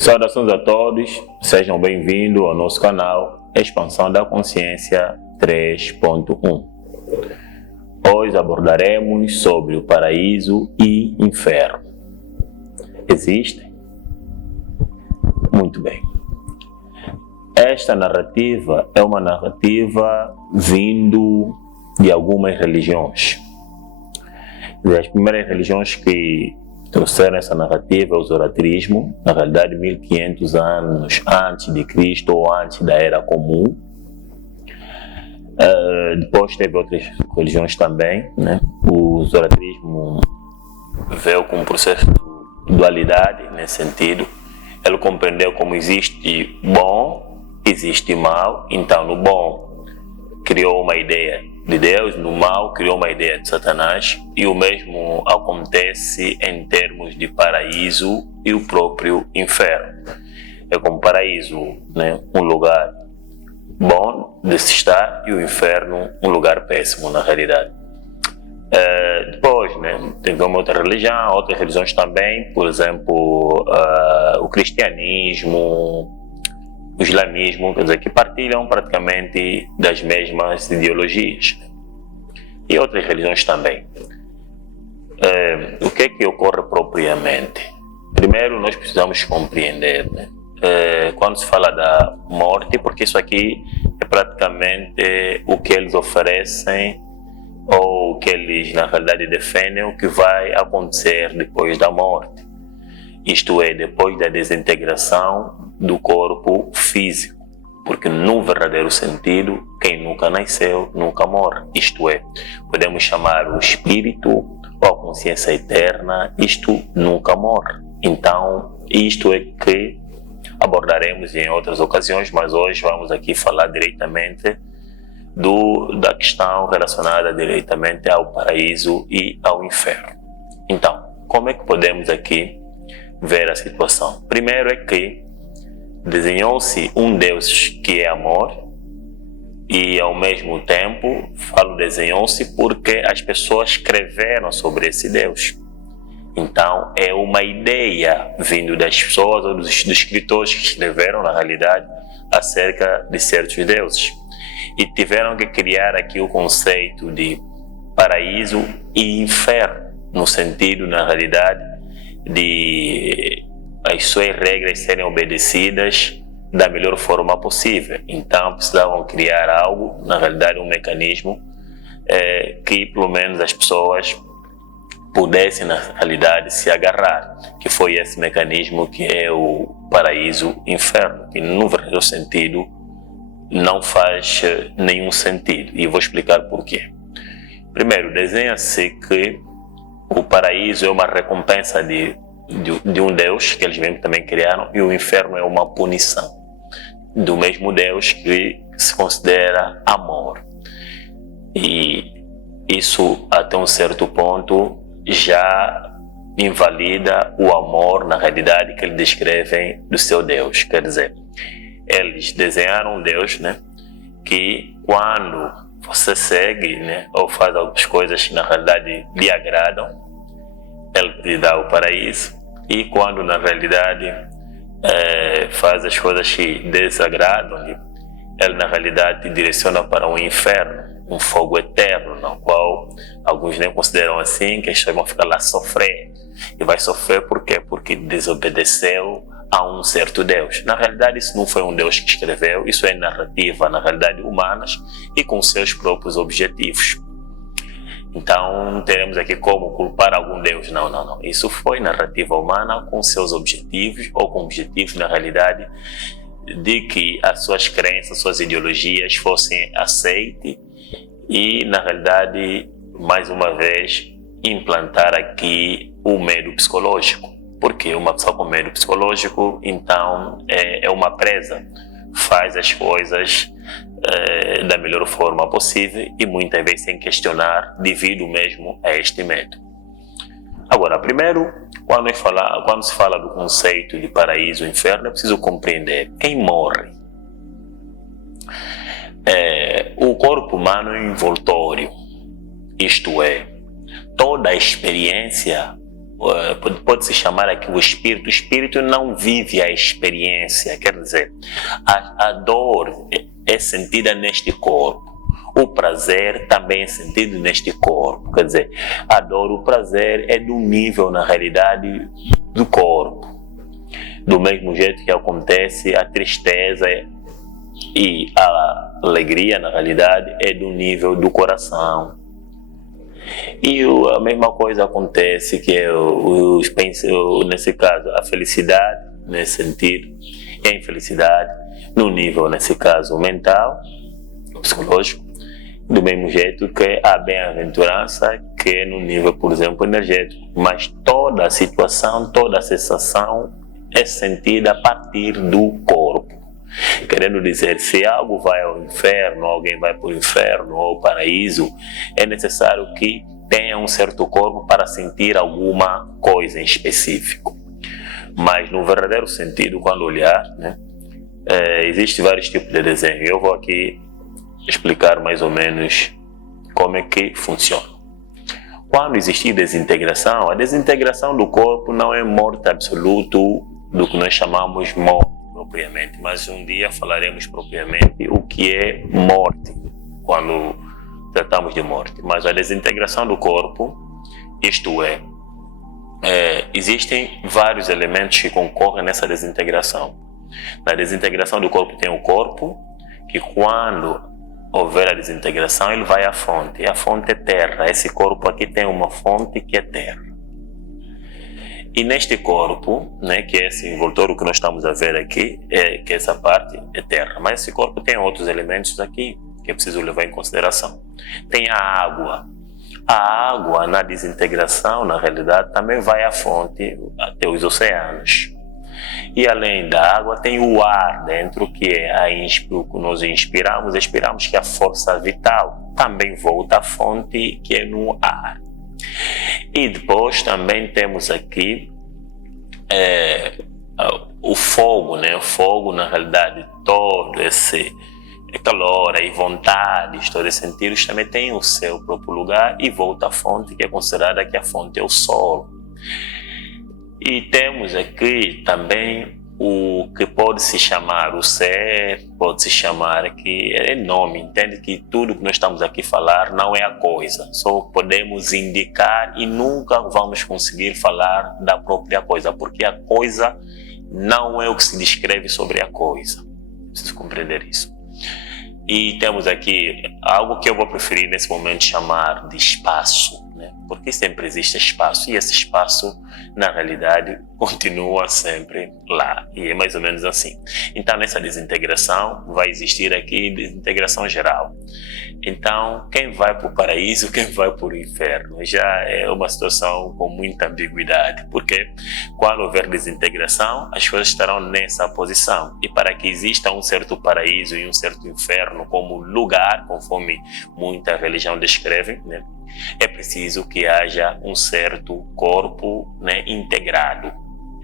Saudações a todos, sejam bem-vindos ao nosso canal Expansão da Consciência 3.1. Hoje abordaremos sobre o paraíso e inferno. Existem? Muito bem. Esta narrativa é uma narrativa vindo de algumas religiões. As primeiras religiões que trouxeram essa narrativa é o zoroastrismo, na realidade 1500 anos antes de Cristo ou antes da Era Comum. Depois teve outras religiões também, né? O zoroastrismo veio com um processo de dualidade nesse sentido. Ele compreendeu como existe bom, existe mal, então no bom criou uma ideia de Deus, no mal criou uma ideia de Satanás, e o mesmo acontece em termos de paraíso e o próprio inferno. É como paraíso, né, um lugar bom de se estar, e o inferno um lugar péssimo na realidade. Depois, né, tem uma outra religião, outras religiões também, por exemplo, o cristianismo, o islamismo, quer dizer, que partilham praticamente das mesmas ideologias. E outras religiões também. O que é que ocorre propriamente? Primeiro, nós precisamos compreender, né? Quando se fala da morte, porque isso aqui é praticamente o que eles oferecem ou o que eles, na realidade, defendem, o que vai acontecer depois da morte. Isto é, depois da desintegração do corpo físico, porque no verdadeiro sentido, quem nunca nasceu, nunca morre. Isto é, podemos chamar o espírito ou a consciência eterna, isto nunca morre. Então, isto é que abordaremos em outras ocasiões, mas hoje vamos aqui falar diretamente da questão relacionada diretamente ao paraíso e ao inferno. Então, como é que podemos aqui ver a situação? Primeiro é que desenhou-se um Deus que é amor, e ao mesmo tempo falo desenhou-se porque as pessoas escreveram sobre esse Deus. Então é uma ideia vindo das pessoas ou dos escritores que escreveram na realidade acerca de certos deuses, e tiveram que criar aqui o conceito de paraíso e inferno, no sentido na realidade de as suas regras serem obedecidas da melhor forma possível. Então precisavam criar algo, na realidade um mecanismo que pelo menos as pessoas pudessem na realidade se agarrar, que foi esse mecanismo que é o paraíso e inferno, que no verdadeiro sentido não faz nenhum sentido, e vou explicar porquê. Primeiro, desenha-se que o paraíso é uma recompensa de um Deus que eles mesmos também criaram, e o inferno é uma punição do mesmo Deus que se considera amor. E isso, até um certo ponto, já invalida o amor na realidade que eles descrevem do seu Deus. Quer dizer, eles desenharam um Deus, né, que quando você segue, né, ou faz algumas coisas que na realidade lhe agradam, ele te dá o paraíso, e quando na realidade faz as coisas que desagradam, ele na realidade te direciona para um inferno, um fogo eterno, no qual alguns nem consideram assim, que as pessoas vão ficar lá sofrer. E vai sofrer por quê? Porque desobedeceu a um certo Deus. Na realidade isso não foi um Deus que escreveu, isso é narrativa, na realidade humanas, e com seus próprios objetivos. Então não teremos aqui como culpar algum Deus, não. Isso foi narrativa humana com seus objetivos, ou com objetivos na realidade de que as suas crenças, suas ideologias fossem aceitas, e na realidade, mais uma vez, implantar aqui o medo psicológico. Porque uma pessoa com medo psicológico, então, é uma presa, faz as coisas da melhor forma possível, e muitas vezes sem questionar, devido mesmo a este medo. Agora, primeiro, quando se fala do conceito de paraíso e inferno, é preciso compreender quem morre. O corpo humano é envoltório, isto é, toda a experiência pode-se chamar aqui o espírito não vive a experiência, quer dizer, a dor é sentida neste corpo, o prazer também é sentido neste corpo, quer dizer, a dor, o prazer é do nível, na realidade, do corpo, do mesmo jeito que acontece a tristeza e a alegria, na realidade, é do nível do coração. E a mesma coisa acontece que nesse caso, a felicidade, nesse sentido, e a infelicidade, no nível, nesse caso, mental, psicológico, do mesmo jeito que a bem-aventurança, que é no nível, por exemplo, energético. Mas toda a situação, toda a sensação é sentida a partir do corpo. Querendo dizer, se algo vai ao inferno, alguém vai para o inferno ou ao paraíso, é necessário que tenha um certo corpo para sentir alguma coisa em específico. Mas no verdadeiro sentido, quando olhar, né, existem vários tipos de desenho. Eu vou aqui explicar mais ou menos como é que funciona. Quando existe desintegração, a desintegração do corpo não é morte absoluta do que nós chamamos morte propriamente, mas um dia falaremos propriamente o que é morte, quando tratamos de morte. Mas a desintegração do corpo, isto é, existem vários elementos que concorrem nessa desintegração. Na desintegração do corpo tem o corpo, que quando houver a desintegração, ele vai à fonte, e a fonte é terra. Esse corpo aqui tem uma fonte que é terra. E neste corpo, né, que é esse envoltório que nós estamos a ver aqui, que essa parte é terra. Mas esse corpo tem outros elementos aqui que é preciso levar em consideração. Tem a água. A água, na desintegração, na realidade, também vai à fonte, até os oceanos. E além da água, tem o ar dentro, que é o que nós inspiramos, expiramos, que é a força vital. Também volta à fonte, que é no ar. E depois também temos aqui o fogo, né? O fogo, na realidade, todo esse calor e vontades, todos esses sentidos também tem o seu próprio lugar e volta à fonte, que é considerada que a fonte é o sol. E temos aqui também o que pode se chamar o ser, pode se chamar aqui, é nome, entende que tudo que nós estamos aqui a falar não é a coisa, só podemos indicar e nunca vamos conseguir falar da própria coisa, porque a coisa não é o que se descreve sobre a coisa, preciso compreender isso. E temos aqui algo que eu vou preferir nesse momento chamar de espaço, né? Porque sempre existe espaço e esse espaço, na realidade, continua sempre lá. E é mais ou menos assim. Então, nessa desintegração, vai existir aqui desintegração geral. Então, quem vai para o paraíso, quem vai para o inferno, já é uma situação com muita ambiguidade, porque quando houver desintegração, as coisas estarão nessa posição. E para que exista um certo paraíso e um certo inferno como lugar, conforme muita religião descreve, né, é preciso que haja um certo corpo, né, integrado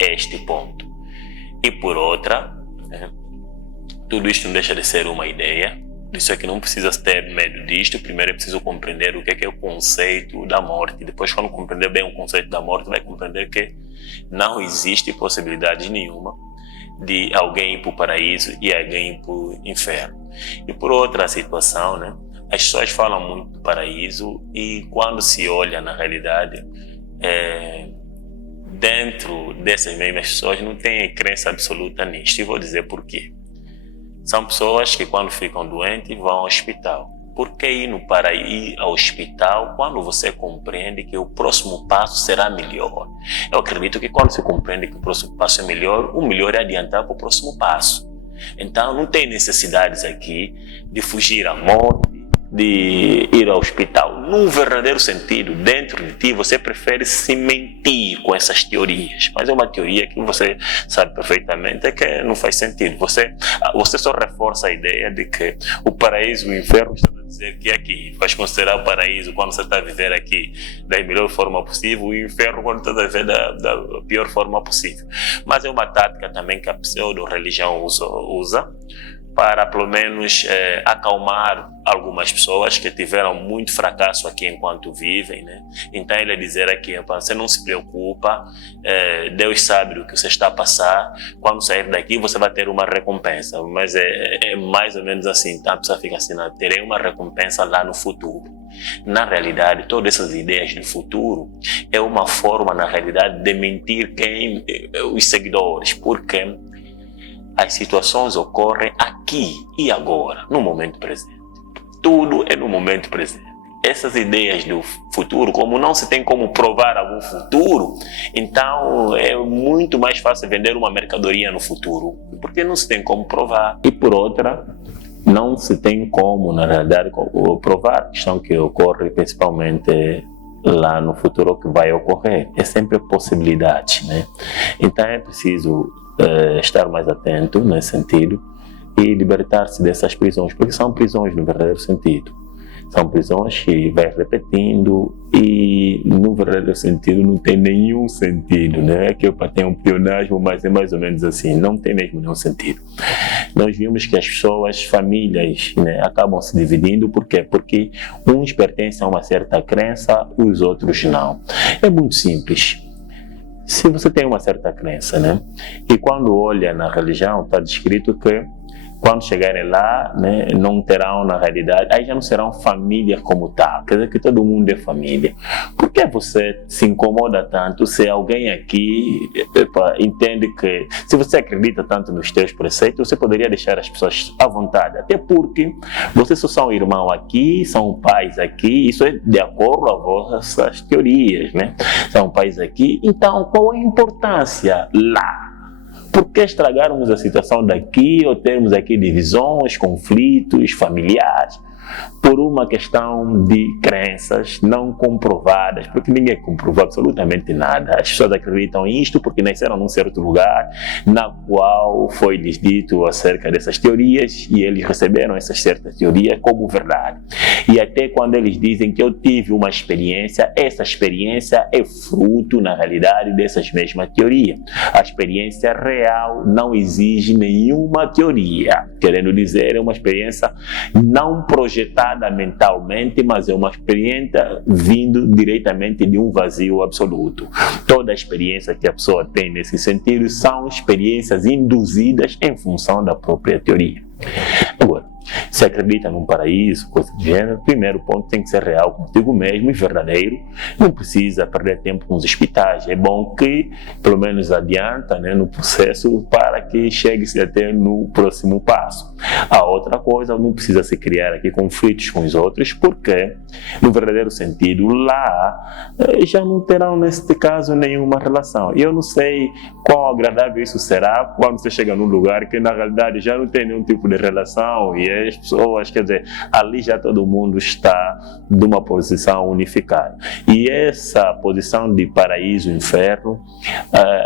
a este ponto. E por outra, né, tudo isto não deixa de ser uma ideia. Isso é que não precisa ter medo disto. Primeiro é preciso compreender o que é o conceito da morte. Depois, quando compreender bem o conceito da morte, vai compreender que não existe possibilidade nenhuma de alguém ir para o paraíso e alguém ir para o inferno. E por outra situação, né, as pessoas falam muito do paraíso e quando se olha na realidade, dentro dessas mesmas pessoas não tem crença absoluta nisto. E vou dizer por quê. São pessoas que quando ficam doentes vão ao hospital. Por que ir ao hospital quando você compreende que o próximo passo será melhor? Eu acredito que quando você compreende que o próximo passo é melhor, o melhor é adiantar para o próximo passo. Então não tem necessidades aqui de fugir à morte, de ir ao hospital. Num verdadeiro sentido, dentro de ti, você prefere se mentir com essas teorias. Mas é uma teoria que você sabe perfeitamente que não faz sentido. Você só reforça a ideia de que o paraíso e o inferno estão a dizer que é aqui. Faz considerar o paraíso quando você está a viver aqui da melhor forma possível e o inferno quando está a viver da pior forma possível. Mas é uma tática também que a pseudo-religião usa para pelo menos acalmar algumas pessoas que tiveram muito fracasso aqui enquanto vivem, né? Então ele dizer aqui, você não se preocupa, Deus sabe o que você está a passar, quando sair daqui você vai ter uma recompensa, mas é mais ou menos assim, tá? A pessoa fica assim, terei uma recompensa lá no futuro. Na realidade, todas essas ideias do futuro é uma forma, na realidade, de mentir os seguidores, porque as situações ocorrem aqui e agora, no momento presente. Tudo é no momento presente. Essas ideias do futuro, como não se tem como provar algum futuro, então é muito mais fácil vender uma mercadoria no futuro, porque não se tem como provar. E por outra, não se tem como, na realidade, provar a questão que ocorre principalmente lá no futuro que vai ocorrer. É sempre possibilidade, né? Então é preciso estar mais atento nesse sentido e libertar-se dessas prisões, porque são prisões no verdadeiro sentido. São prisões que vai repetindo e no verdadeiro sentido não tem nenhum sentido, né? Que eu tenho um pleonasmo, mas é mais ou menos assim, não tem mesmo nenhum sentido. Nós vimos que as pessoas, famílias, né, acabam se dividindo, por quê? Porque uns pertencem a uma certa crença, os outros não. É muito simples. Se você tem uma certa crença, né? E quando olha na religião, está descrito que quando chegarem lá, né, não terão, na realidade, aí já não serão família como tal, quer dizer que todo mundo é família. Por que você se incomoda tanto se alguém aqui entende que, se você acredita tanto nos teus preceitos, você poderia deixar as pessoas à vontade, até porque vocês só são irmãos aqui, são pais aqui, isso é de acordo a vossas teorias, né? São pais aqui, então qual a importância lá? Por que estragarmos a situação daqui ou termos aqui divisões, conflitos familiares por uma questão de crenças não comprovadas, porque ninguém comprovou absolutamente nada. As pessoas acreditam nisto porque nasceram num certo lugar na qual foi-lhes dito acerca dessas teorias e eles receberam essas certas teorias como verdade. E até quando eles dizem que eu tive uma experiência, essa experiência é fruto, na realidade, dessas mesmas teorias. A experiência real não exige nenhuma teoria, querendo dizer, é uma experiência não projetada mentalmente, mas é uma experiência vindo diretamente de um vazio absoluto. Toda a experiência que a pessoa tem nesse sentido são experiências induzidas em função da própria teoria. Agora, se acredita num paraíso, coisa do gênero, primeiro ponto tem que ser real contigo mesmo e verdadeiro. Não precisa perder tempo com os hospitais. É bom que, pelo menos, adianta, né, no processo para que chegue-se até no próximo passo. A outra coisa, não precisa se criar aqui conflitos com os outros, porque, no verdadeiro sentido, lá já não terão, neste caso, nenhuma relação. E eu não sei quão agradável isso será quando você chega num lugar que, na realidade, já não tem nenhum tipo de relação e as pessoas, quer dizer, ali já todo mundo está de uma posição unificada. E essa posição de paraíso e inferno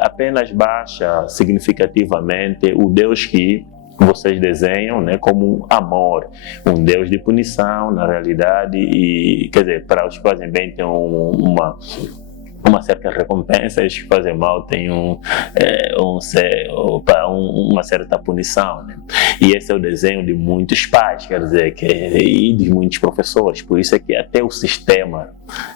apenas baixa significativamente o Deus que vocês desenham, né, como um amor, um Deus de punição, na realidade, e, quer dizer, para os que fazem bem tem uma certa recompensa, os que fazem mal têm uma certa punição, né? E esse é o desenho de muitos pais, quer dizer, e de muitos professores. Por isso é que até o sistema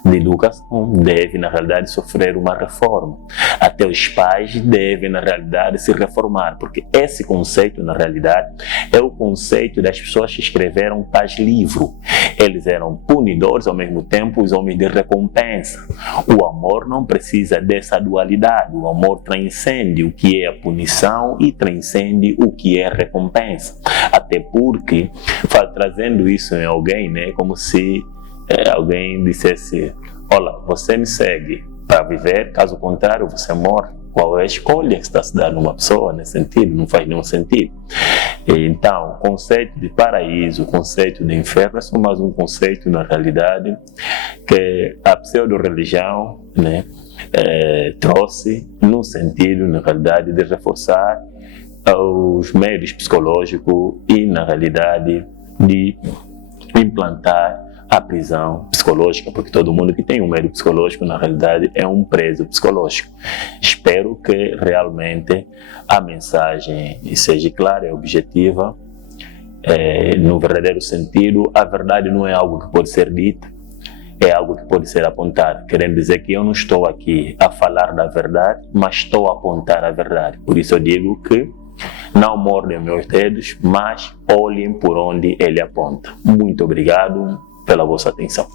de educação deve, na realidade, sofrer uma reforma. Até os pais devem, na realidade, se reformar, porque esse conceito, na realidade, é o conceito das pessoas que escreveram tais livros. Eles eram punidores, ao mesmo tempo, os homens de recompensa. O amor não precisa dessa dualidade. O amor transcende o que é a punição e transcende o que é a recompensa. Até porque, trazendo isso em alguém, né, como se alguém dissesse: olha, você me segue para viver, caso contrário você morre. Qual é a escolha que está se dando a uma pessoa nesse sentido? Não faz nenhum sentido. Então, o conceito de paraíso, o conceito de inferno é só mais um conceito, na realidade, que a pseudo-religião, né, trouxe no sentido, na realidade, de reforçar os meios psicológicos e, na realidade, de implantar a prisão psicológica, porque todo mundo que tem um medo psicológico, na realidade, é um preso psicológico. Espero que realmente a mensagem seja clara e objetiva no verdadeiro sentido, a verdade não é algo que pode ser dito, é algo que pode ser apontado, querendo dizer que eu não estou aqui a falar da verdade, mas estou a apontar a verdade. Por isso eu digo que não mordem meus dedos, mas olhem por onde ele aponta. Muito obrigado pela vossa atenção.